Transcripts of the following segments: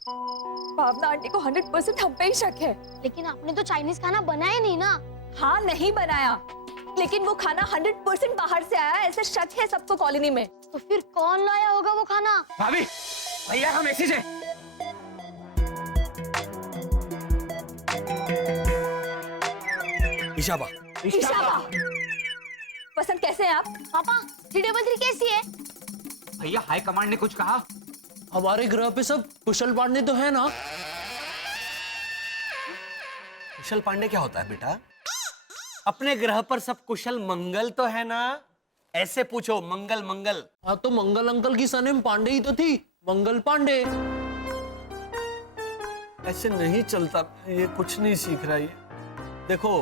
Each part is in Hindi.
भावना आंटी को 100% हम पे ही शक है। लेकिन आपने तो चाइनीज खाना बनाया नहीं ना। हाँ नहीं बनाया, लेकिन वो खाना 100% बाहर से आया, ऐसे शक है सबको कॉलोनी में। तो फिर कौन लाया होगा वो खाना? भाभी, भैया का मैसेज है। इशाबा। वसंत कैसे हैं आप? पापा 333 कैसी है? भैया हाई कमांड ने कुछ कहा? हमारे ग्रह पे सब कुशल पांडे तो है ना। कुशल पांडे क्या होता है बेटा? अपने ग्रह पर सब कुशल मंगल तो है ना? ऐसे पूछो, मंगल मंगल। हाँ तो मंगल अंकल की सरनेम पांडे ही तो थी, मंगल पांडे। ऐसे नहीं चलता, ये कुछ नहीं सीख रहा। ये देखो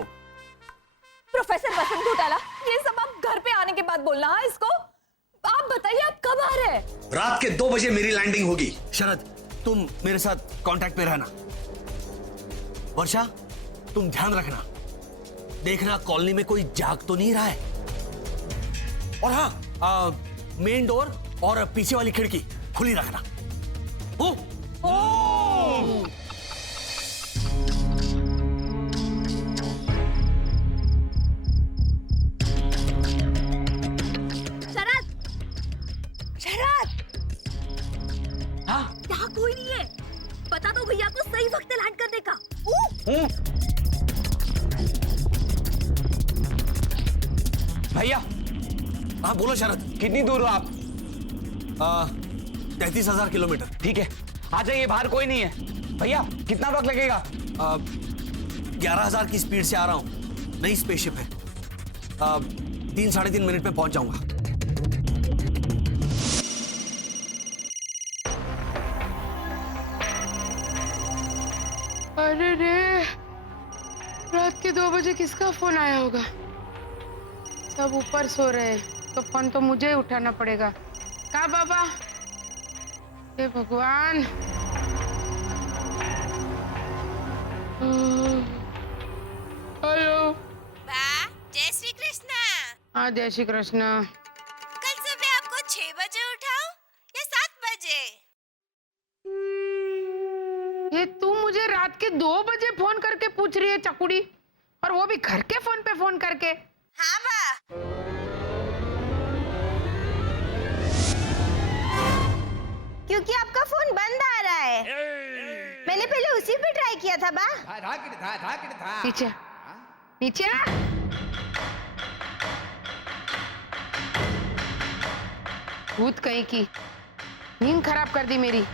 प्रोफेसर वसंत घोटाला, ये सब आप घर पे आने के बाद बोलना। हाँ इसको आप बताइए, आप कब आ रहे हैं? रात के 2 बजे मेरी लैंडिंग होगी। शरद, तुम मेरे साथ कांटेक्ट पे रहना। वर्षा, तुम ध्यान रखना, देखना कॉलोनी में कोई जाग तो नहीं रहा है। और हाँ, मेन डोर और पीछे वाली खिड़की खुली रखना। यहाँ कोई नहीं है, बता दो भैया को सही वक्त लैंड करने का। भैया, हाँ बोलो शरद। कितनी दूर हो आप? 33,000 किलोमीटर। ठीक है, आ जाइए, बाहर कोई नहीं है। भैया कितना वक्त लगेगा? 11,000 की स्पीड से आ रहा हूँ, नई स्पेसशिप है। 3-3.5 मिनट में पहुंच जाऊंगा। अरे रे, रात के 2 बजे किसका फोन आया होगा? सब ऊपर सो रहे हैं, तो फोन तो मुझे ही उठाना पड़ेगा। का बाबा? हे भगवान। हेलो। जय श्री कृष्णा। हाँ जय श्री कृष्ण। कल सुबह आपको 6 बजे उठाऊं या 7 बजे? ये तू मुझे रात के 2 बजे फोन करके पूछ रही है चकुड़ी, और वो भी घर के फोन पे फोन करके। हाँ बा। क्योंकि आपका फोन बंद आ रहा है। मैंने पहले उसी पे ट्राई किया था बा। नीचे नीचे आ। भूत कहीं की, नींद खराब कर दी मेरी।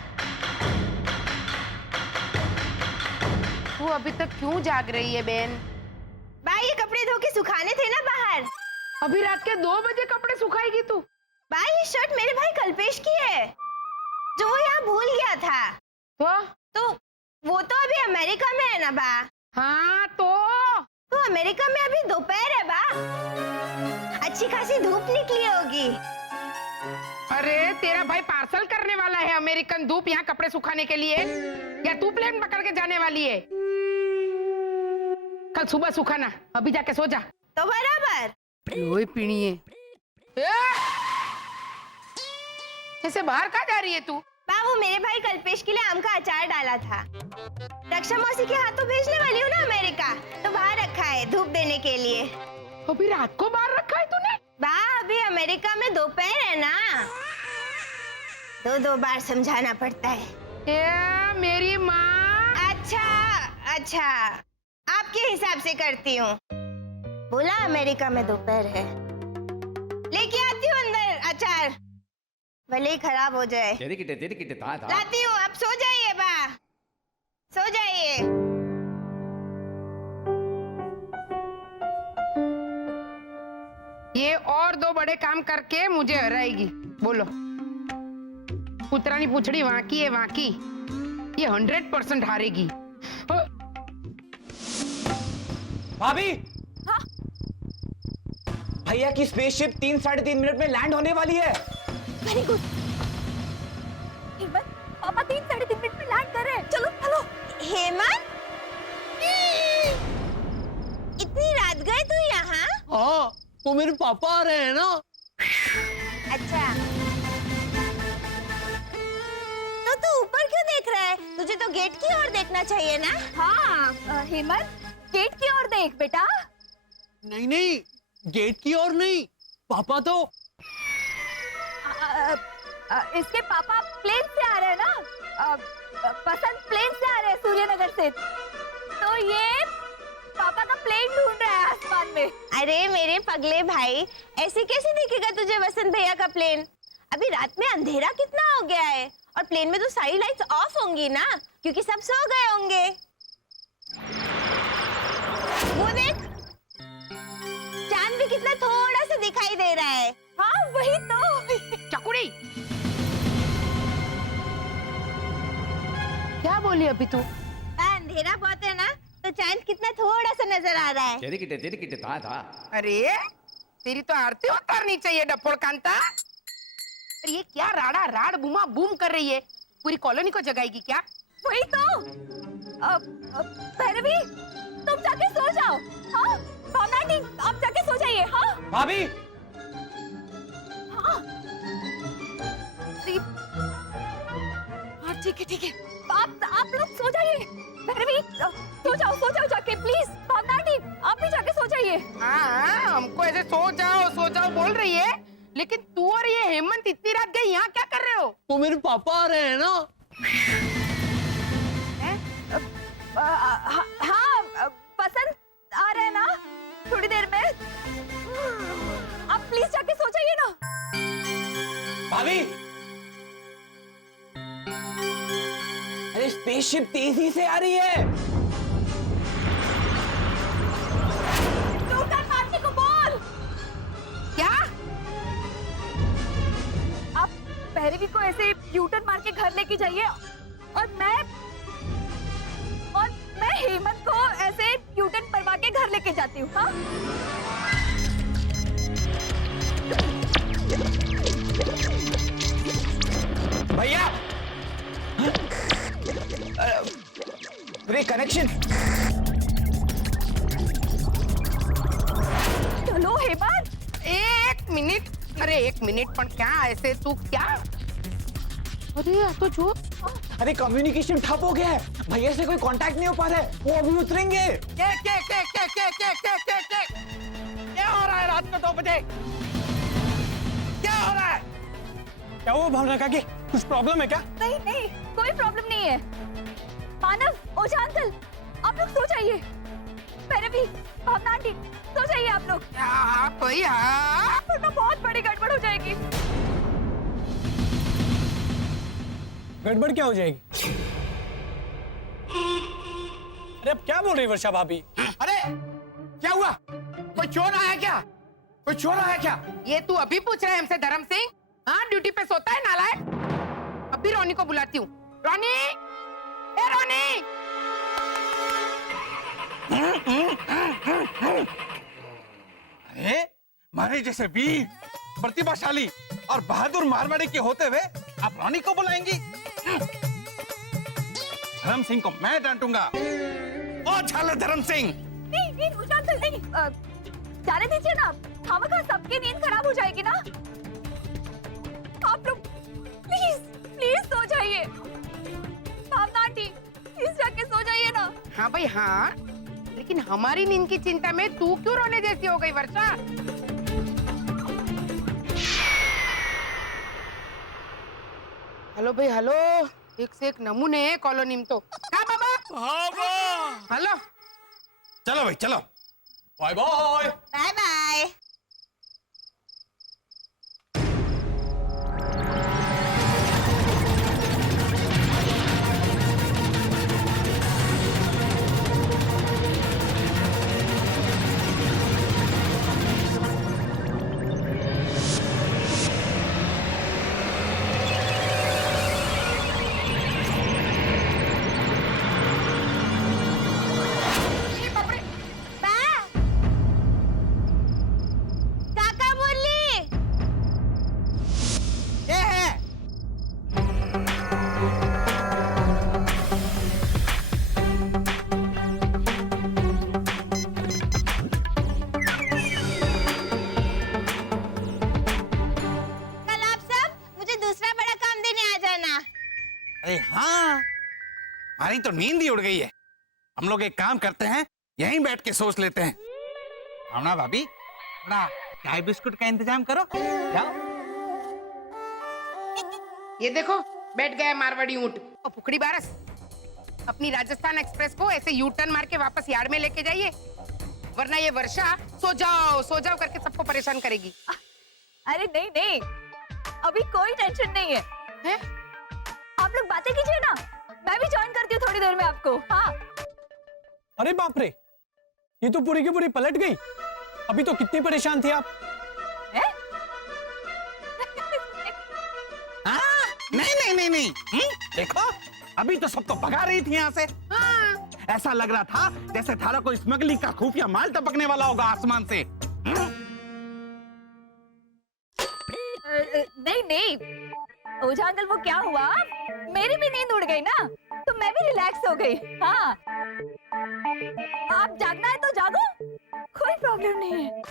तू अभी तक क्यों जाग रही है बहन? बा ये कपड़े धो के सुखाने थे ना बाहर। अभी रात के 2 बजे कपड़े सुखाएगी तू? बा ये शर्ट मेरे भाई कल्पेश की है, जो वो यहाँ भूल गया था। तो वो तो अभी अमेरिका में है ना बा। हाँ तो अमेरिका में अभी दोपहर है बा, अच्छी खासी धूप निकली होगी। अरे तेरा भाई पार्सल करने वाला है अमेरिकन धूप यहाँ कपड़े सुखाने के लिए, या तू प्लेन पकड़ के जाने वाली है? कल सुबह सुखाना, अभी जाके सो जा। तो बराबर। ओए पीणिए, ऐसे बाहर कहाँ जा रही है तू? बाबू मेरे भाई कल्पेश के लिए आम का अचार डाला था, रक्षा मौसी के हाथों भेजने वाली हूँ ना अमेरिका, तो बाहर रखा है धूप देने के लिए। अभी रात को बाहर रखा है तूने? बा अभी अमेरिका में दोपहर है ना, 2 बार समझाना पड़ता है। ए, मेरी माँ। अच्छा आपके हिसाब से करती हूँ। बोला अमेरिका में दोपहर है, लेके आती हूँ अंदर अचार, भले ही खराब हो जाए। लाती हूँ, आप सो जाइए बा, सो जाइए। ये और 2 बड़े काम करके मुझे हराएगी। बोलो, पुत्रानी पूछड़ी वहां की है, वहां की। ये 100% हारेगी। भाभी, हाँ? भैया की स्पेसशिप 3-3.5 मिनट में लैंड होने वाली है। Very good. हेमंत, पापा 3-3.5 मिनट में लैंड कर रहे हैं। चलो चलो। हेमंत, इतनी रात गए तू यहाँ? हाँ, वो मेरे पापा आ रहे हैं ना। अच्छा, तो तू ऊपर क्यों देख रहा है? गेट की ओर देखना चाहिए ना। हाँ हेमंत, गेट की ओर देख बेटा। नहीं नहीं, गेट की ओर नहीं, पापा तो इसके पापा प्लेन से आ रहे हैं ना। बसंत प्लेन से आ रहे हैं, सूर्यनगर से। तो ये पापा का प्लेन ढूंढ रहा है आसमान में। अरे मेरे पगले भाई, ऐसे कैसे दिखेगा तुझे वसंत भैया का प्लेन? अभी रात में अंधेरा कितना हो गया है, और प्लेन में तो सारी लाइट्स ऑफ होंगी ना, क्योंकि सब सो गए होंगे। वो देख, चांद भी कितना थोड़ा सा दिखाई दे रहा है। हाँ वही तो। चकुड़ी, क्या बोली अभी तू? अंधेरा बहुत है ना, तो चांद कितना थोड़ा सा नजर आ रहा है। तेरी था अरे तेरी तो आरती उतारनी चाहिए डफोड़ कांता। अरे ये क्या राड़ा राड़ बुमा बूम कर रही है, पूरी कॉलोनी को जगाएगी क्या? वही तो। भैरवी, तुम जाके सो जाओ। हाँ भावना आंटी, आप जाके सो जाइए। हाँ भाभी। हाँ हाँ ठीक है। आप लोग सो जाइए। भैरवी, सो जाओ जाके प्लीज। भावना आंटी, आप भी जाके सो जाइए। हाँ, हमको ऐसे सो जाओ बोल रही है, लेकिन तू और ये हेमंत इतनी रात गए यहाँ क्या कर रहे हो? वो मेरे पापा आ रहे हैं ना। हाँ बसंत आ रहे हैं ना थोड़ी देर में। आप प्लीज जाके सो जाइए ना। भाभी, अरे स्पेसशिप तेजी से आ रही है। टूटन मारने को बोल। क्या? आप भैरवी को ऐसे यूटर्न मार के घर लेके जाइए, और मैं हेमंत को ऐसे यूटर्न परवा के घर लेके जाती हूँ। हाँ भैया, कनेक्शन। चलो हेमंत। एक मिनट, अरे एक मिनट, पण क्या ऐसे तू क्या? अरे आ तो जो अरे कम्युनिकेशन ठप हो गया है, भैया से कोई कांटेक्ट नहीं हो पा रहा है, वो अभी उतरेंगे। क्या हो रहा है रात को 2 बजे? क्या हो रहा है? क्या वो भावना काकी, कुछ प्रॉब्लम है क्या? नहीं, कोई प्रॉब्लम नहीं है। मानव, ओझा अंकल, आप लोग सो जाइए। भैरवी, भावना आंटी, सो जाइए आप लोग। भैया, वरना बहुत बड़ी गड़बड़ हो जाएगी। गड़बड़ क्या हो जाएगी? अरे अब क्या बोल रही वर्षा भाभी? अरे क्या हुआ? कोई चोर आया क्या? कोई चोर आया क्या? ये तू अभी पूछ रहा है हमसे धर्म सिंह? हाँ, ड्यूटी पे सोता है नालायक। अभी रोनी को बुलाती हूँ। रोनी, ए रोनी! अरे मारे जैसे वीर, प्रतिभाशाली और बहादुर मारवाड़ी के होते हुए आप रानी को बुलाएंगी? धर्म सिंह को मैं डांटूंगा। ओ झाले धर्म सिंह! नहीं, ओझा अंकल नहीं। जाने दीजिए ना, खामखा सबकी नींद खराब हो जाएगी ना। आप लोग प्लीज सो जाइए। भावना आंटी, प्लीज जाके सो जाइए ना। हाँ भाई हाँ, लेकिन हमारी नींद की चिंता में तू क्यों रोने जैसी हो गई वर्षा? हेलो भाई हेलो, एक से एक नमूने है कॉलोनी में तो। हाँ बाबा। हेलो, चलो भाई चलो। Bye bye. Bye bye. हमारी तो नींद ही उड़ गई है। हम लोग एक काम करते हैं, यहीं बैठ के सोच लेते हैं। भावना भाभी, थोड़ा चाय बिस्कुट का इंतजाम करो। जाओ। ये देखो, बैठ गया मारवाड़ी ऊंट। और पुखड़ी बारस, अपनी राजस्थान एक्सप्रेस को ऐसे यू टर्न मार के वापस यार्ड में लेके जाइए, वरना ये वर्षा सो जाओ करके सबको परेशान करेगी। अरे नहीं नहीं, अभी कोई टेंशन नहीं है। हैं? आप लोग बातें कीजिए ना, मैं भी ज्वाइन करती हूँ थोड़ी देर में आपको। हाँ अरे बाप रे, ये तो पूरी की पूरी पलट गई। अभी तो कितनी परेशान थी आप। हैं? नहीं। देखो, अभी तो सबको भगा रही थी यहाँ से। हाँ। ऐसा लग रहा था जैसे थारा कोई स्मगलिंग का खुफिया माल टपकने वाला होगा आसमान से। नहीं ओझा अंकल, वो क्या हुआ, मेरी भी नींद उड़ गई ना, तो मैं भी रिलैक्स हो गई। हाँ, आप जागना है तो जागो, कोई प्रॉब्लम नहीं है।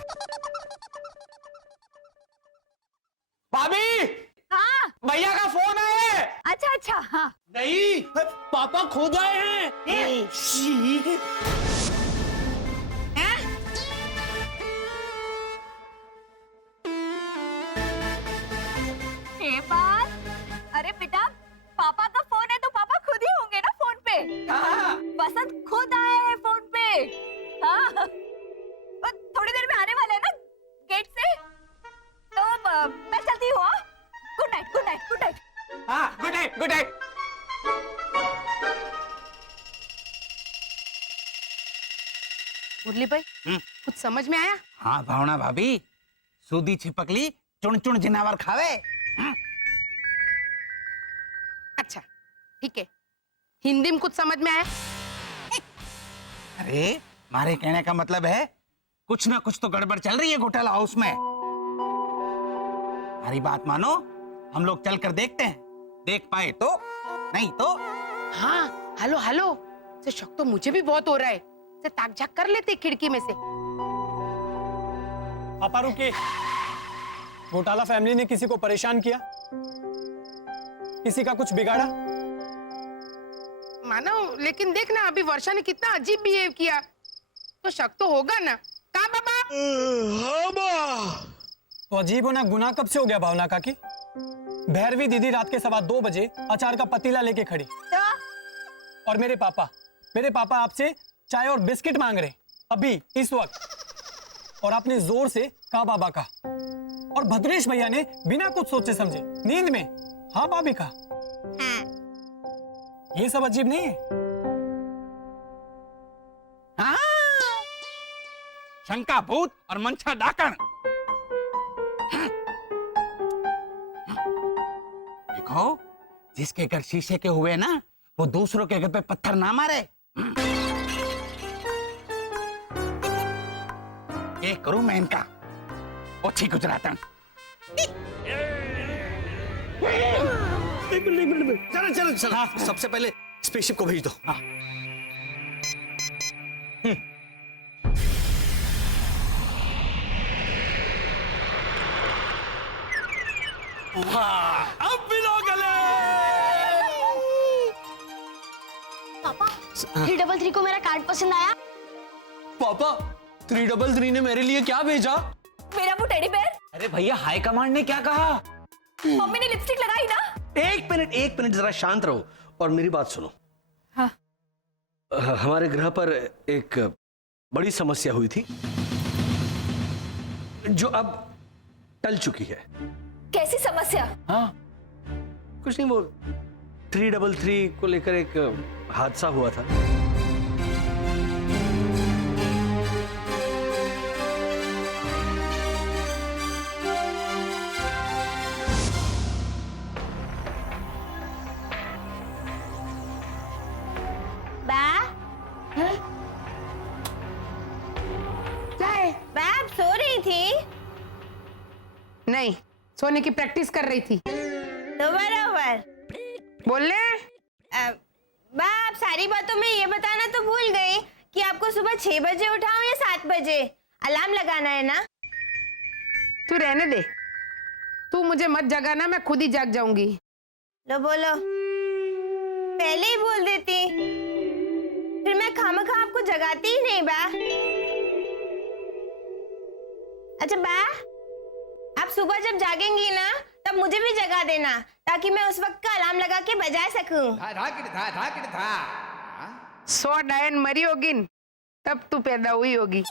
भाभी, हाँ भैया का फोन है। अच्छा हाँ। नहीं, पापा खुद आए हैं। ये बात, अरे बेटा, पापा का फोन है तो पापा खुद ही होंगे ना फोन पे। बसंत खुद आए हैं फोन पे। हाँ, थोड़ी देर में आने वाले हैं ना गेट से, तो मैं चलती हूँ। Good night. हाँ, गुड नाइट। मुरली भाई, कुछ समझ में आया? हाँ भावना भाभी, सूदी छिपकली चुन चुन जिनावर खावे। अच्छा ठीक है, हिंदी में कुछ समझ में आया? अरे मारे कहने का मतलब है कुछ ना कुछ तो गड़बड़ चल रही है घोटाला हाउस में। हमारी बात मानो, हम लोग चल कर देखते हैं, देख पाए तो, नहीं तो। हाँ, हेलो, से शक तो मुझे भी बहुत हो रहा है। से ताक झाक कर लेते खिड़की में से। पापा रुकिए, घोटाला फैमिली ने किसी को परेशान किया, किसी का कुछ बिगाड़ा? मानो, लेकिन देखना अभी वर्षा ने कितना अजीब बिहेव किया, तो शक तो होगा ना। कहाँ बाबा? तो अजीब होना गुनाह कब से हो गया भावना काकी? भैरवी दीदी रात के 2:15 बजे अचार का पतीला लेके खड़ी, और मेरे पापा आपसे चाय और बिस्किट मांग रहे अभी इस वक्त, और आपने जोर से कहा बाबा का, और भद्रेश भैया ने बिना कुछ सोचे समझे नींद में हाँ भाभी का। ये सब अजीब नहीं है? हाँ, शंका भूत और मंशा डाकण। देखो, जिसके घर शीशे के हुए ना, वो दूसरों के घर पे पत्थर ना मारे। एक करूं मैं इनका ओछी गुजरातन। चलो, हाँ, सबसे पहले स्पेसशिप को भेज दो। हाँ। अब भी लोग पापा 333 को मेरा कार्ड पसंद आया? पापा 333 ने मेरे लिए क्या भेजा? मेरा वो टेडी बेयर। अरे भैया, हाई कमांड ने क्या कहा? मम्मी ने लिपस्टिक लगाई ना। एक मिनट जरा शांत रहो और मेरी बात सुनो। हाँ। हमारे ग्रह पर एक बड़ी समस्या हुई थी जो अब टल चुकी है। कैसी समस्या? हाँ, कुछ नहीं, वो 333 को लेकर एक हादसा हुआ था। आप सो रही थी? नहीं, सोने की प्रैक्टिस कर रही थी। तो बराबर बोले बा, आप सारी बातों में ये बताना तो भूल गई कि आपको सुबह 6 बजे उठाऊं या 7 बजे? अलार्म लगाना है ना? तू रहने दे, तू मुझे मत जगाना, मैं खुद ही जाग जाऊंगी। लो बोलो, पहले ही बोल देती। जगाती ही नहीं बा। अच्छा बा, आप सुबह जब जागेंगी ना तब मुझे भी जगा देना, ताकि मैं उस वक्त का अलार्म लगा के बजा सकूं। 100 डायन मरी होगी न, तब तू पैदा हुई होगी।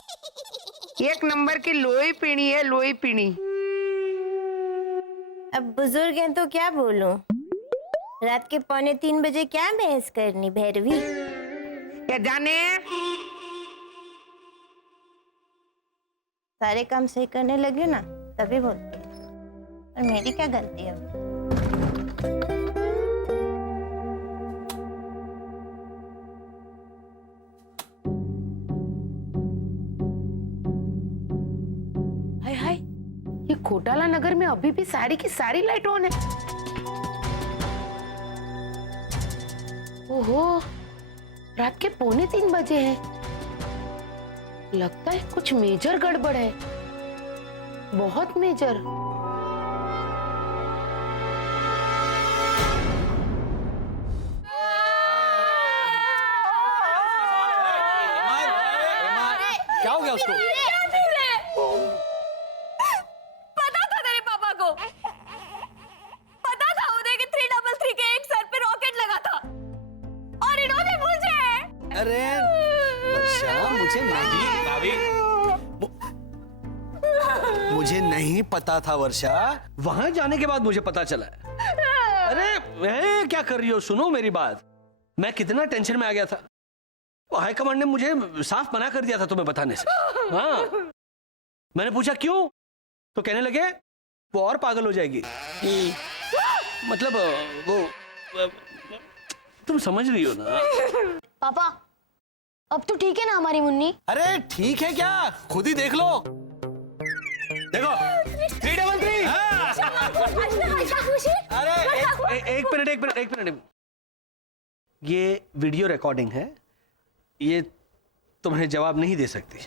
एक नंबर की लोई पीनी है, लोई पीनी। अब बुजुर्ग हैं तो क्या बोलूं? रात के 2:45 बजे क्या बहस करनी भैरवी? क्या जाने सारे काम सही करने लगे ना तभी बोलते हैं। और मेरी क्या गलती है? हाय हाय, ये घोटाला नगर में अभी भी सारी की सारी लाइट ऑन है। ओहो, रात के 2:45 बजे हैं। लगता है कुछ मेजर गड़बड़ है, बहुत मेजर। क्या हो गया उसको? पता था तेरे पापा को, पता था उन्हें कि 333 के एक सर पे रॉकेट लगा था और इन्होंने मुझे। अरे वर्षा, मुझे नहीं पता था वर्षा। वहां जाने के बाद मुझे पता चला। अरे क्या कर रही हो? सुनो मेरी बात। मैं कितना टेंशन में आ गया था। हाई कमांड ने मुझे साफ मना कर दिया था तुम्हें बताने से। हाँ, मैंने पूछा क्यों, तो कहने लगे वो और पागल हो जाएगी। मतलब वो तुम समझ रही हो ना? पापा, अब तो ठीक है ना हमारी मुन्नी? अरे ठीक है क्या, खुद ही देख लो। देखो 333। अरे एक मिनट। ये वीडियो रिकॉर्डिंग है, ये तुम्हें जवाब नहीं दे सकती।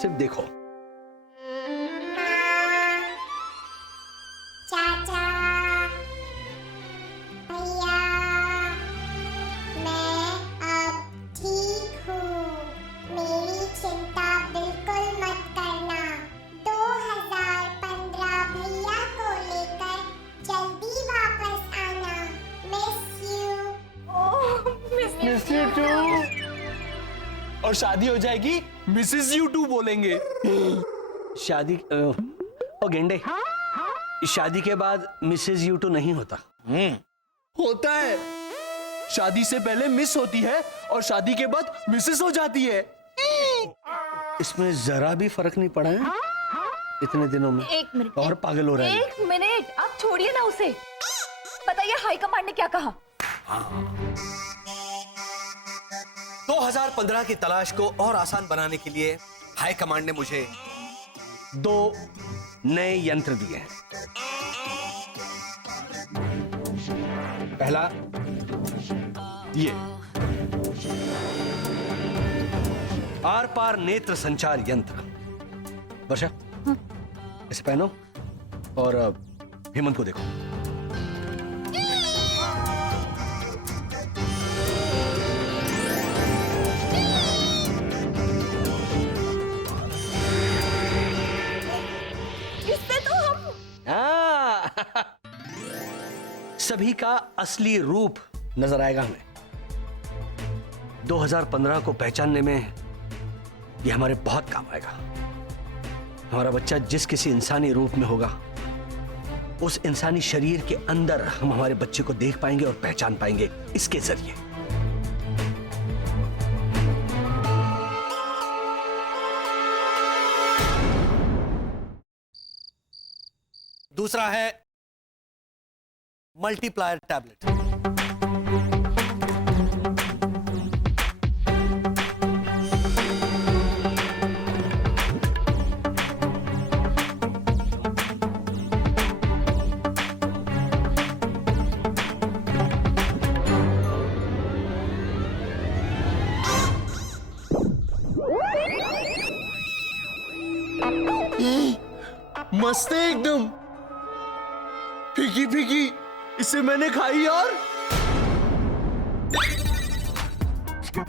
सिर्फ देखो। चाचा, भैया, मैं अब ठीक हूँ। मेरी चिंता बिल्कुल मत करना। 2015 भैया को लेकर जल्दी वापस आना। Miss you. और शादी हो जाएगी, मिसेस यू टू बोलेंगे। शादी ओ गेंडे, शादी के बाद मिसेज यू टू नहीं होता। होता है। शादी से पहले मिस होती है और शादी के बाद मिसेस हो जाती है। इसमें जरा भी फर्क नहीं पड़ा है इतने दिनों में। एक मिनट, और पागल हो रहा है। एक मिनट, आप छोड़िए ना उसे। बताइए हाई कमांड ने क्या कहा? 2015 की तलाश को और आसान बनाने के लिए हाई कमांड ने मुझे 2 नए यंत्र दिए हैं। पहला ये आर पार नेत्र संचार यंत्र। वर्षा, इसे पहनो और हेमंत को देखो। सभी का असली रूप नजर आएगा हमें। 2015 को पहचानने में यह हमारे बहुत काम आएगा। हमारा बच्चा जिस किसी इंसानी रूप में होगा, उस इंसानी शरीर के अंदर हम हमारे बच्चे को देख पाएंगे और पहचान पाएंगे इसके जरिए। दूसरा है मल्टीप्लायर टैबलेट। मस्त है एकदम, फीकी फीकी। इसे मैंने खाई और हेमंत,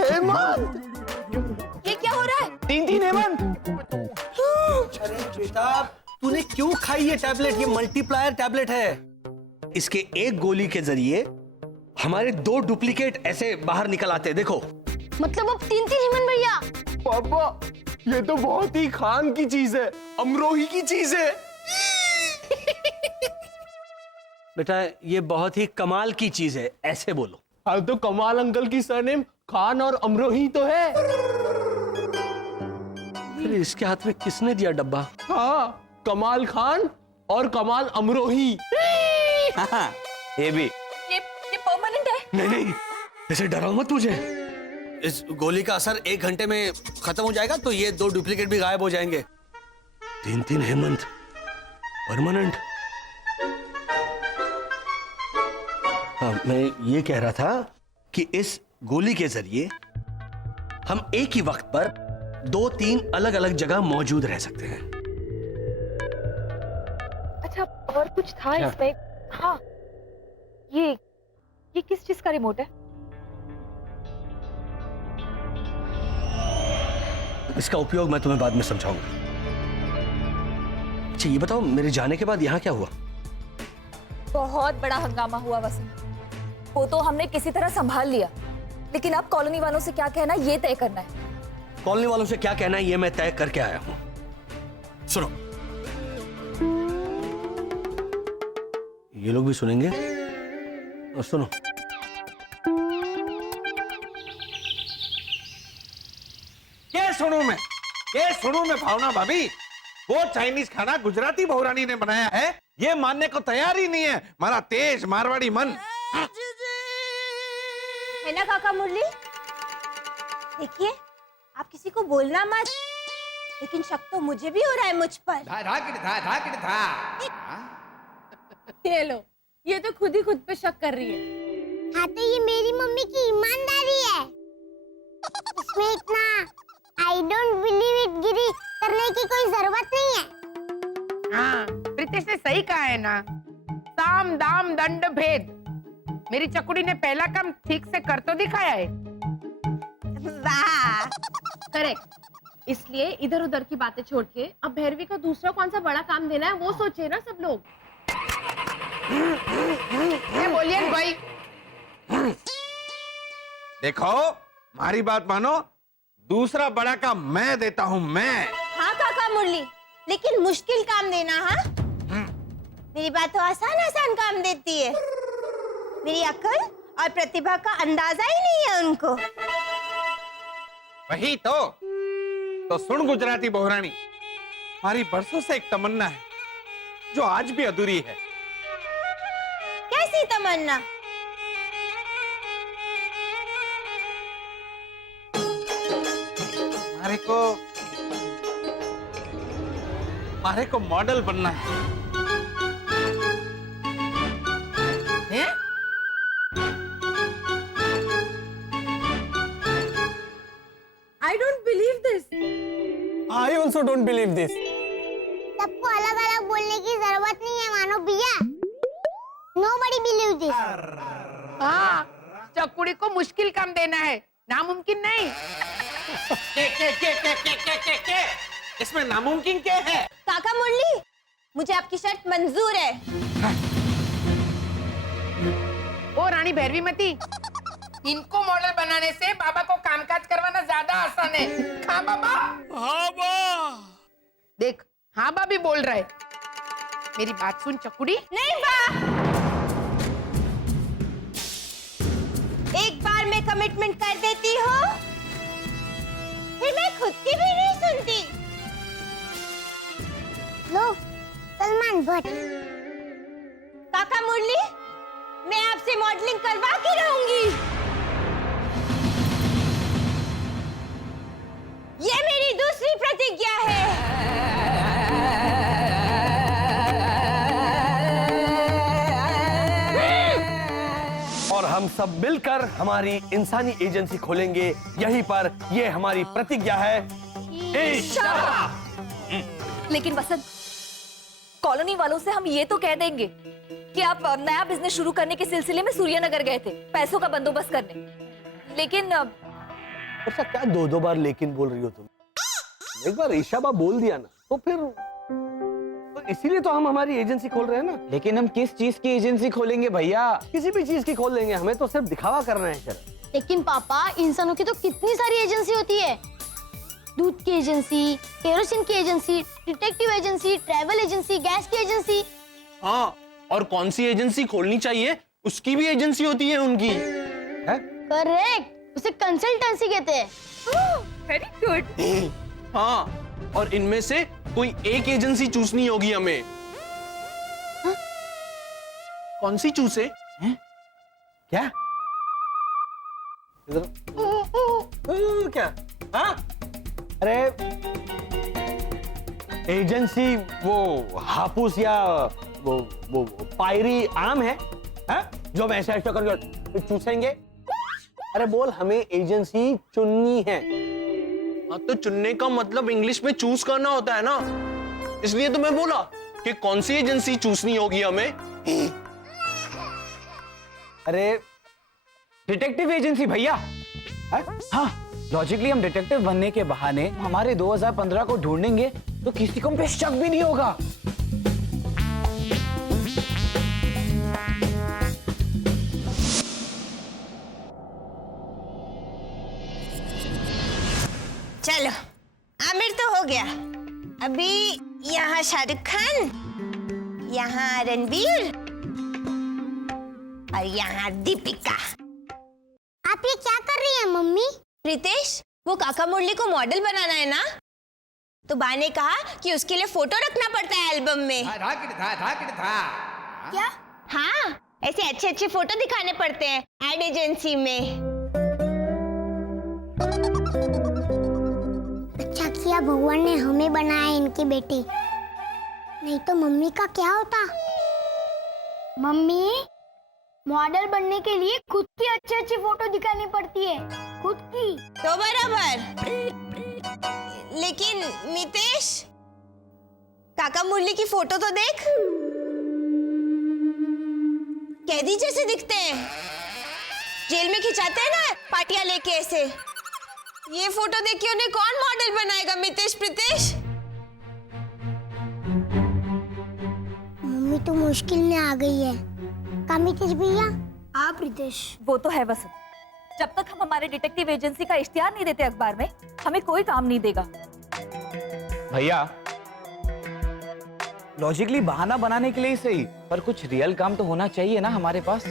हेमंत, ये क्या हो रहा है? 3-3 हेमंत। अरे बेटा, तूने क्यों खाई ये टैबलेट? ये मल्टीप्लायर टैबलेट है। इसके एक गोली के जरिए हमारे 2 डुप्लीकेट ऐसे बाहर निकल आते हैं, देखो। मतलब अब 3-3 हेमंत भैया। पापा, ये तो बहुत ही खान की चीज है, अमरोही की चीज है। बेटा, ये बहुत ही कमाल की चीज है, ऐसे बोलो। हाँ, तो कमाल अंकल की सरनेम खान और अमरोही तो है। फिर इसके हाथ में किसने दिया डब्बा? हाँ, कमाल खान और कमाल अमरोही। ये भी। ये परमानेंट है? नहीं नहीं, ऐसे डराओ मत मुझे। इस गोली का असर 1 घंटे में खत्म हो जाएगा, तो ये 2 डुप्लीकेट भी गायब हो जाएंगे। 3-3 हेमंत, परमानेंट। हाँ, मैं ये कह रहा था कि इस गोली के जरिए हम एक ही वक्त पर 2-3 अलग अलग जगह मौजूद रह सकते हैं। अच्छा, और कुछ था इसमें? हाँ, ये किस चीज का रिमोट है? इसका उपयोग मैं तुम्हें बाद में समझाऊंगा। अच्छा, ये बताओ, मेरे जाने के बाद यहाँ क्या हुआ? बहुत बड़ा हंगामा हुआ वसंत। वो तो हमने किसी तरह संभाल लिया, लेकिन अब कॉलोनी वालों से क्या कहना ये तय करना है। कॉलोनी वालों से क्या कहना है ये मैं तय करके आया हूं। सुनो, ये लोग भी सुनेंगे और सुनो। क्या सुनूं मैं? क्या सुनूं मैं भावना भाभी? वो चाइनीज खाना गुजराती बहुरानी ने बनाया है, ये मानने को तैयार ही नहीं है हमारा तेज मारवाड़ी मन। है ना काका मुरली? देखिए, आप किसी को बोलना मत, लेकिन शक तो मुझे भी हो रहा है मुझ पर। ये लो, ये तो खुद ही खुद पे शक कर रही है। हाँ, तो ये मेरी मम्मी की ईमानदारी है। इसमें इतना आई डोंट बिलीव इट गिरी करने की कोई जरूरत नहीं है। हाँ, प्रीतेश ने सही कहा है ना, साम दाम दंड भेद। मेरी चकुड़ी ने पहला काम ठीक से कर तो दिखाया है। वाह, करेक्ट। इसलिए इधर उधर की बातें छोड़ के अब भैरवी को दूसरा कौन सा बड़ा काम देना है वो सोचे ना सब लोग। बोलिए भाई। देखो, हमारी बात मानो, दूसरा बड़ा काम मैं देता हूं, मैं। हाँ काका मुरली, लेकिन मुश्किल काम देना। हाँ, मेरी बात तो आसान आसान काम देती है। मेरी अकल और प्रतिभा का अंदाजा ही नहीं है उनको। वही तो सुन गुजराती बहुरानी, हमारी बरसों से एक तमन्ना है जो आज भी अधूरी है। कैसी तमन्ना? हमारे को मॉडल बनना है। I don't believe this. I also don't believe this. सबको अलग अलग बोलने की जरूरत नहीं है मानो भैया। Nobody believe this. हाँ, चकुड़ी को मुश्किल काम देना है, नामुमकिन नहीं। के? इसमें नामुमकिन क्या है? काका मुरली, मुझे आपकी शर्त मंजूर है। ओ रानी भैरवीमती, इनको मॉडल बनाने से बाबा को कामकाज करवाना ज्यादा आसान है। हाँ बाबा? हाँ बा। देख, हाँ बा भी बोल रहा है। मेरी बात सुन चकुड़ी। नहीं बा, एक बार मैं कमिटमेंट कर देती हूँ, फिर मैं खुद की भी नहीं सुनती। लो, सलमान भट्ट। काका मुरली, मैं आपसे मॉडलिंग करवा के रहूंगी। ये मेरी दूसरी प्रतिज्ञा है। और हम सब मिलकर हमारी इंसानी एजेंसी खोलेंगे यहीं पर। ये हमारी प्रतिज्ञा है। लेकिन वसंत, कॉलोनी वालों से हम ये तो कह देंगे कि आप नया बिजनेस शुरू करने के सिलसिले में सूर्यनगर गए थे पैसों का बंदोबस्त करने, लेकिन वर्षा क्या दो बार लेकिन बोल रही हो तुम? एक बार ईशाबा बोल दिया ना तो फिर तो इसीलिए तो हम हमारी एजेंसी खोल रहे हैं ना। लेकिन हम किस चीज की एजेंसी खोलेंगे भैया? किसी भी चीज की खोल लेंगे, हमें तो सिर्फ दिखावा करना है शरद। लेकिन पापा इंसानों की तो कितनी सारी एजेंसी होती है। दूध की एजेंसी, केरोसिन की agency, detective agency, travel agency, gas की एजेंसी। हाँ, और कौन सी एजेंसी खोलनी चाहिए उसकी भी एजेंसी होती है उनकी। है? करेक्ट, उसे कंसल्टेंसी कहते हैं। Very good. हाँ, और इनमें से कोई एक एजेंसी चूसनी होगी हमें। हाँ? कौन सी चूसे? क्या? इधर क्या? हाँ? अरे एजेंसी वो हापुस या वो पायरी आम है, जो हम ऐसा करके चूसेंगे। अरे बोल हमें एजेंसी चुननी है। हाँ, तो चुनने का मतलब इंग्लिश में चूज करना होता है ना, इसलिए तो मैं बोला कि कौन सी एजेंसी चूसनी होगी हमें। अरे डिटेक्टिव एजेंसी भैया। हाँ, लॉजिकली हम डिटेक्टिव बनने के बहाने हमारे 2015 को ढूंढेंगे तो किसी को हम पे शक भी नहीं होगा। चलो आमिर तो हो गया, अभी यहाँ शाहरुख खान, यहाँ रणबीर और यहाँ दीपिका। आप ये क्या कर रही हैं मम्मी? प्रीतेश, वो काका मुरली को मॉडल बनाना है ना, तो बा ने कहा कि उसके लिए फोटो रखना पड़ता है एल्बम में। क्या? हाँ, ऐसे अच्छे अच्छे फोटो दिखाने पड़ते हैं एड एजेंसी में। अच्छा किया भगवान ने हमें बनाया इनकी बेटी, नहीं तो मम्मी का क्या होता? मम्मी, मॉडल बनने के लिए खुद की अच्छी अच्छी फोटो दिखानी पड़ती है, खुद की। तो बराबर, लेकिन मितेश, काका मुरली की फोटो तो देख, कैदी जैसे दिखते हैं, जेल में खिंचाते हैं ना पार्टियां लेके ऐसे। ये फोटो देख के उन्हें कौन मॉडल बनाएगा मितेश, प्रीतेश? मम्मी तो मुश्किल में आ गई है। कामितेश भैया, आप रितेश। वो तो है वसंत, जब तक हम हमारे डिटेक्टिव एजेंसी का इश्तिहार नहीं देते अखबार में, हमें कोई काम नहीं देगा। भैया, लॉजिकली बहाना बनाने के लिए ही सही, पर कुछ रियल काम तो होना चाहिए ना हमारे पास।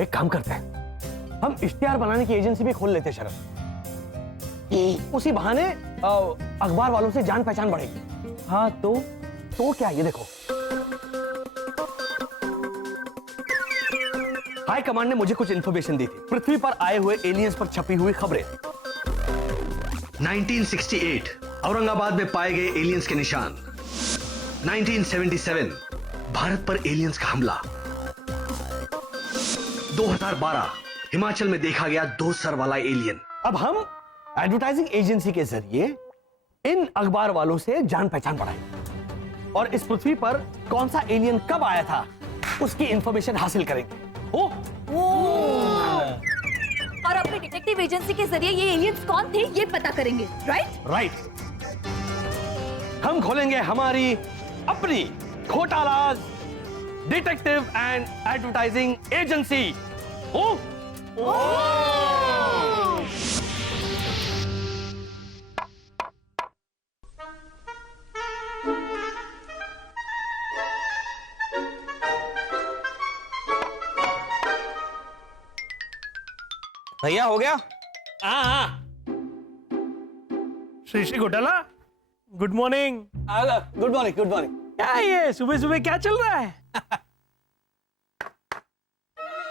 एक काम करते हैं, हम इश्तिहार बनाने की एजेंसी भी खोल लेते हैं शरद। उसी बहाने अखबार वालों से जान पहचान बढ़ेगी। हाँ तो क्या, ये देखो, हाई कमांड ने मुझे कुछ इंफॉर्मेशन दी थी। पृथ्वी पर आए हुए एलियंस पर छपी हुई खबरें। 1968 औरंगाबाद में पाए गए एलियंस के निशान। 1977 भारत पर एलियंस का हमला। 2012 हिमाचल में देखा गया 2 सर वाला एलियन। अब हम एडवर्टाइजिंग एजेंसी के जरिए इन अखबार वालों से जान पहचान बढ़ाएंगे और इस पृथ्वी पर कौन सा एलियन कब आया था उसकी इंफॉर्मेशन हासिल करेंगे। और अपनी डिटेक्टिव एजेंसी के जरिए ये एलियंस कौन थे ये पता करेंगे, राइट। हम खोलेंगे हमारी अपनी घोटालाज डिटेक्टिव एंड एडवर्टाइजिंग एजेंसी। भैया हो गया? हाँ। श्री श्री घोटाला, good morning. Good morning, good morning. क्या ये सुबह सुबह क्या चल रहा है?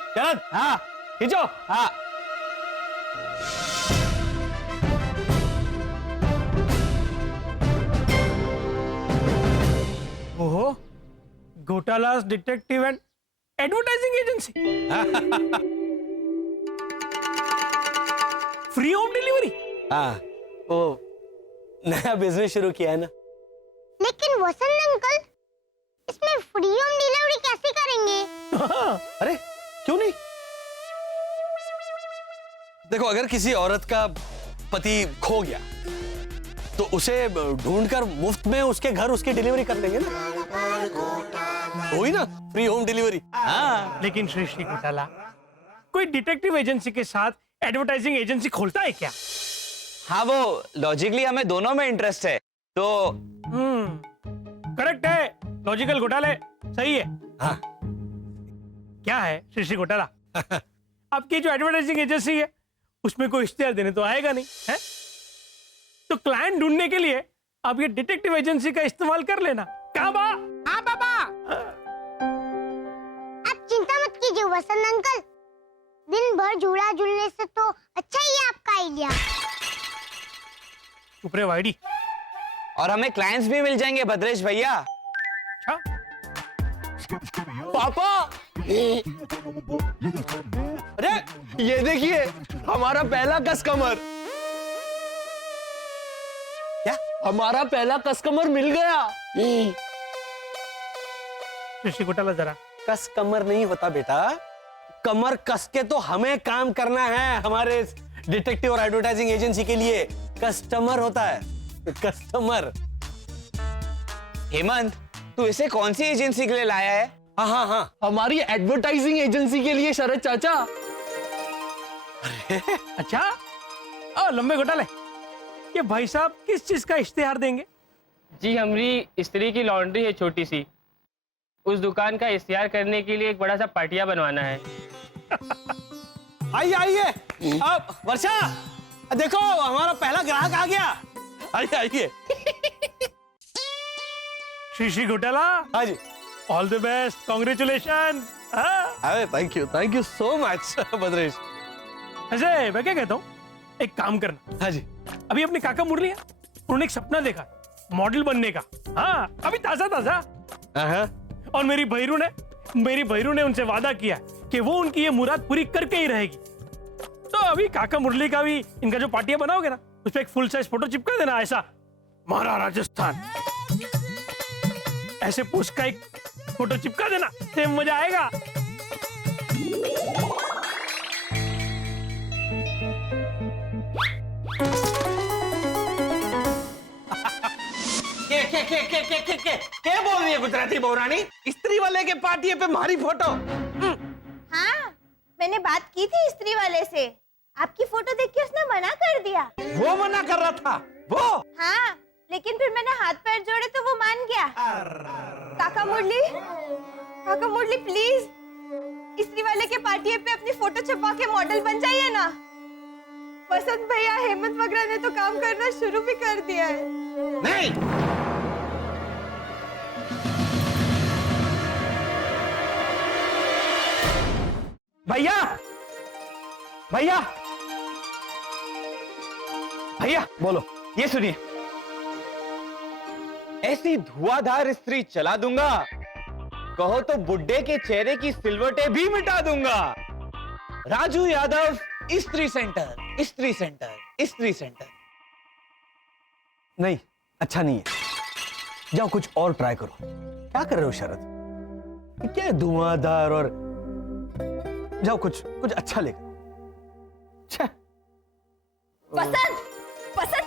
शरद, हाँ खींचो। हाँ, ओहो, Ghotala's detective and advertising agency. Free home delivery? हाँ, वो नया बिजनेस शुरू किया है ना। लेकिन वसंत अंकल, इसमें फ्री होम डिलीवरी कैसे करेंगे? अरे क्यों नहीं? देखो, अगर किसी औरत का पति खो गया तो उसे ढूंढकर मुफ्त में उसके घर उसकी डिलीवरी कर देंगे ना। हुई ना फ्री होम डिलीवरी। हाँ, लेकिन श्री घोटाला, कोई डिटेक्टिव एजेंसी के साथ एडवर्टाइजिंग एजेंसी खोलता है क्या? हाँ, वो लॉजिकली हमें दोनों में इंटरेस्ट है, तो करेक्ट है, लॉजिकल घोटाले सही है। हाँ। क्या है श्री घोटाला, आपकी जो एडवर्टाइजिंग एजेंसी है उसमें कोई इश्तेहार देने तो आएगा नहीं है, तो क्लाइंट ढूंढने के लिए आप ये डिटेक्टिव एजेंसी का इस्तेमाल कर लेना। क्या बा? हाँ बाबा। आप चिंता मत कीजिए वसंत अंकल, दिन भर झूला झूलने से तो अच्छा ही है आपका आइडिया। चुप रे वाइडी। और हमें क्लाइंट्स भी मिल जाएंगे भद्रेश भैया। अच्छा, पापा, अरे ये देखिए हमारा पहला कस्टमर। क्या? हमारा पहला कस्टमर मिल गया। श्री घोटाला जरा। कस्टमर नहीं होता बेटा, कमर कस के तो हमें काम करना है हमारे डिटेक्टिव और एडवर्टाइजिंग एजेंसी के लिए। कस्टमर होता है, कस्टमर। हेमंत, तू इसे कौन सी एजेंसी के लिए लाया है? हाँ हाँ हाँ, हमारी एडवर्टाइजिंग एजेंसी के लिए शरद चाचा। अच्छा, लंबे घोटाले, ये भाई साहब किस चीज का इश्तेहार देंगे? जी, हमारी स्त्री की लॉन्ड्री है छोटी सी, उस दुकान का इश्तेहार करने के लिए एक बड़ा सा पाटिया बनवाना है। आइए आइए, अब वर्षा देखो हमारा पहला ग्राहक आ गया। आइए आइए। श्री घोटाला, हाँ जी। All the best, congratulation. अरे thank you so much Bhadresh. ऐसे मैं क्या कहता हूँ, एक काम करना। हाँ जी। अभी अपने काका मुरली हैं, उन्होंने एक सपना देखा मॉडल बनने का। हाँ, अभी ताजा ताजा। और मेरी भैरू ने उनसे वादा किया कि वो उनकी ये मुराद पूरी करके ही रहेगी। तो अभी काका मुरली का भी इनका जो पाटिया बनाओगे ना, उस पर एक फुल साइज फोटो चिपका देना, ऐसा मारा राजस्थान, ऐसे पोस्ट का एक फोटो चिपका देना, सेम मजा आएगा। क्या बोल रही है गुजराती बहुरानी? स्त्री वाले के पार्टी पे हमारी फोटो? हाँ, मैंने बात की थी स्त्री वाले से, आपकी फोटो देख के उसने मना कर दिया। वो मना कर रहा था वो? हाँ, लेकिन फिर मैंने हाथ पैर जोड़े तो वो मान गया। काका मुरली प्लीज, स्त्री वाले के पार्टी पे अपनी फोटो छपवा के मॉडल बन जाइए ना। वसंत भैया, हेमंत वगैरह ने तो काम करना शुरू भी कर दिया है। नहीं, भैया भैया भैया, बोलो। ये सुनिए, ऐसी धुआंधार स्त्री चला दूंगा, कहो तो बुड्ढे के चेहरे की सिलवटें भी मिटा दूंगा। राजू यादव स्त्री सेंटर, स्त्री सेंटर, स्त्री सेंटर। नहीं, अच्छा नहीं है, जाओ कुछ और ट्राई करो। क्या कर रहे हो शरद? ये क्या है धुआंधार? और जाओ कुछ अच्छा लेकर। वसंत,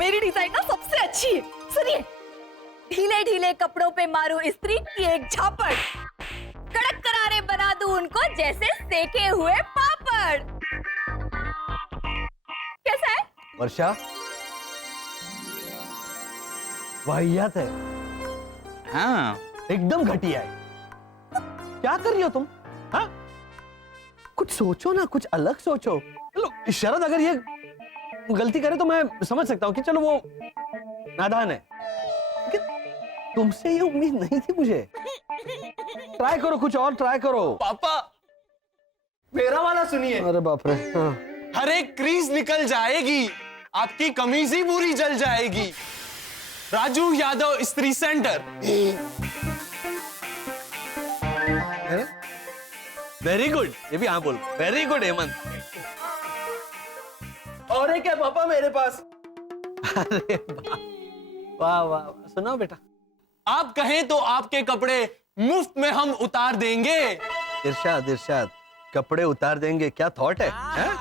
मेरी डिजाइन ना सबसे अच्छी है। सुनिए, ढीले ढीले कपड़ों पे मारू स्त्री की एक झापड़, कड़क करारे बना दूं उनको जैसे सेके हुए पापड़। कैसा है वर्षा? वाहियात है। हाँ, एकदम घटिया है। क्या कर रही हो तुम? हाँ, कुछ सोचो ना, कुछ अलग सोचो। चलो शरद अगर ये गलती करे तो मैं समझ सकता हूँ कि चलो वो नादान है, लेकिन तुमसे ये उम्मीद नहीं थी मुझे। ट्राई करो, कुछ और ट्राई करो। पापा मेरा वाला सुनिए। अरे बाप रे। हाँ। हर एक क्रीज निकल जाएगी, आपकी कमीज ही पूरी जल जाएगी। राजू यादव स्त्री सेंटर। वेरी गुड, ये भी हाँ बोल, वेरी गुड हेमंत। और है क्या पापा मेरे पास? अरे वाह वाह वाह, सुनाओ बेटा। आप कहें तो आपके कपड़े मुफ्त में हम उतार देंगे। इरशाद इरशाद, कपड़े उतार देंगे, क्या थॉट है, हैं?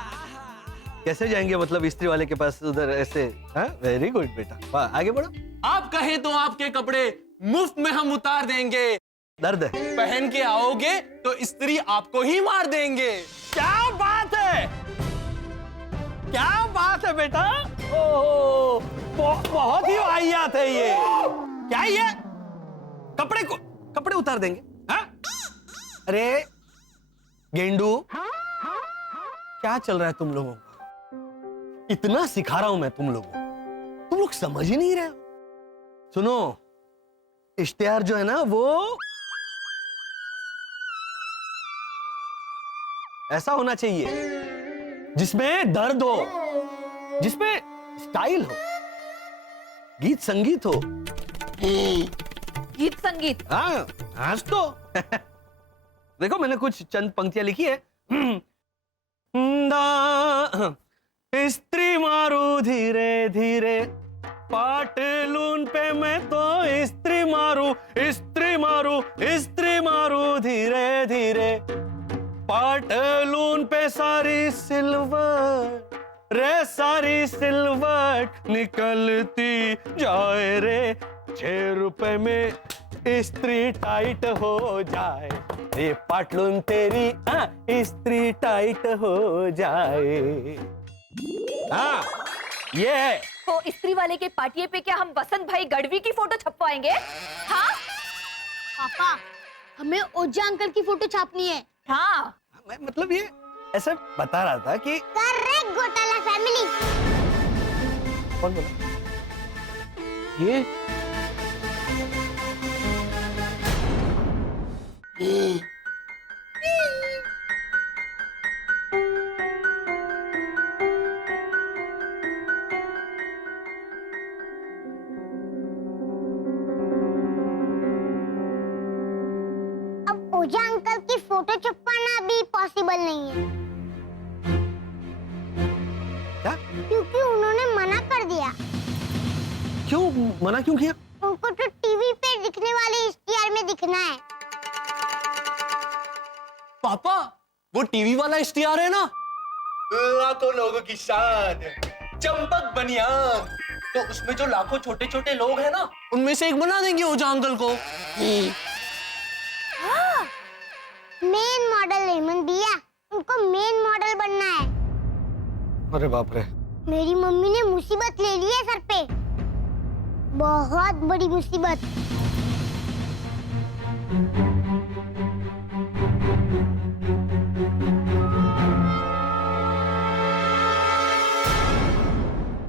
कैसे जाएंगे मतलब इस्त्री वाले के पास उधर ऐसे? वेरी गुड बेटा, वाह, आगे बढ़ो। आप कहें तो आपके कपड़े मुफ्त में हम उतार देंगे। दर्द है। पहन के आओगे तो इस्त्री आपको ही मार देंगे। क्या बात है, क्या बात है बेटा। ओहो, बहुत ही वाहियात है ये। क्या ये कपड़े उतार देंगे, हाँ? अरे गेंडू, क्या चल रहा है तुम लोगों का? इतना सिखा रहा हूं मैं तुम लोगों को, तुम लोग समझ ही नहीं रहे हो। सुनो, इश्तिहार जो है ना वो ऐसा होना चाहिए जिसमें दर्द हो, जिसमें स्टाइल हो, गीत संगीत हो। गीत संगीत? हाँ, आज तो देखो मैंने कुछ चंद पंक्तियां लिखी है। इस्त्री मारू धीरे धीरे, पाटलून पे मैं तो इस्त्री मारू, इस्त्री मारू, इस्त्री मारू धीरे धीरे, पाटलून पे सारी सिल्वर रे, सारी सिल्वर निकलती जाए रे, 6 रुपए में इस्त्री टाइट हो जाए रे, पाटलून तेरी इस्त्री टाइट हो जाए। हाँ, ये है। तो इस्त्री वाले के पाटिये पे क्या हम वसंत भाई गढ़वी की फोटो छपवाएंगे? हाँ पापा, हमें ओझा अंकल की फोटो छापनी है। हाँ, मैं मतलब ये ऐसे बता रहा था कि करेक्ट घोटाला फैमिली। कौन बोला ये? अब ओझा अंकल की फोटो छपवाना भी पॉसिबल नहीं है। क्या? क्योंकि उन्होंने मना कर दिया। क्यों मना क्यों किया? उनको तो टीवी पे दिखने वाले इश्तिहार में दिखना है। पापा, वो टीवी वाला इश्तिहार है ना, लाखों लोगों की शान, चंपक बनियान, तो उसमें जो लाखों छोटे छोटे लोग हैं ना, उनमें से एक बना देंगे ओझा अंकल को। मेन मॉडल हेमंत भैया, उनको मेन मॉडल बनना है। अरे बाप रे, मेरी मम्मी ने मुसीबत ले ली है सर पे, बहुत बड़ी मुसीबत।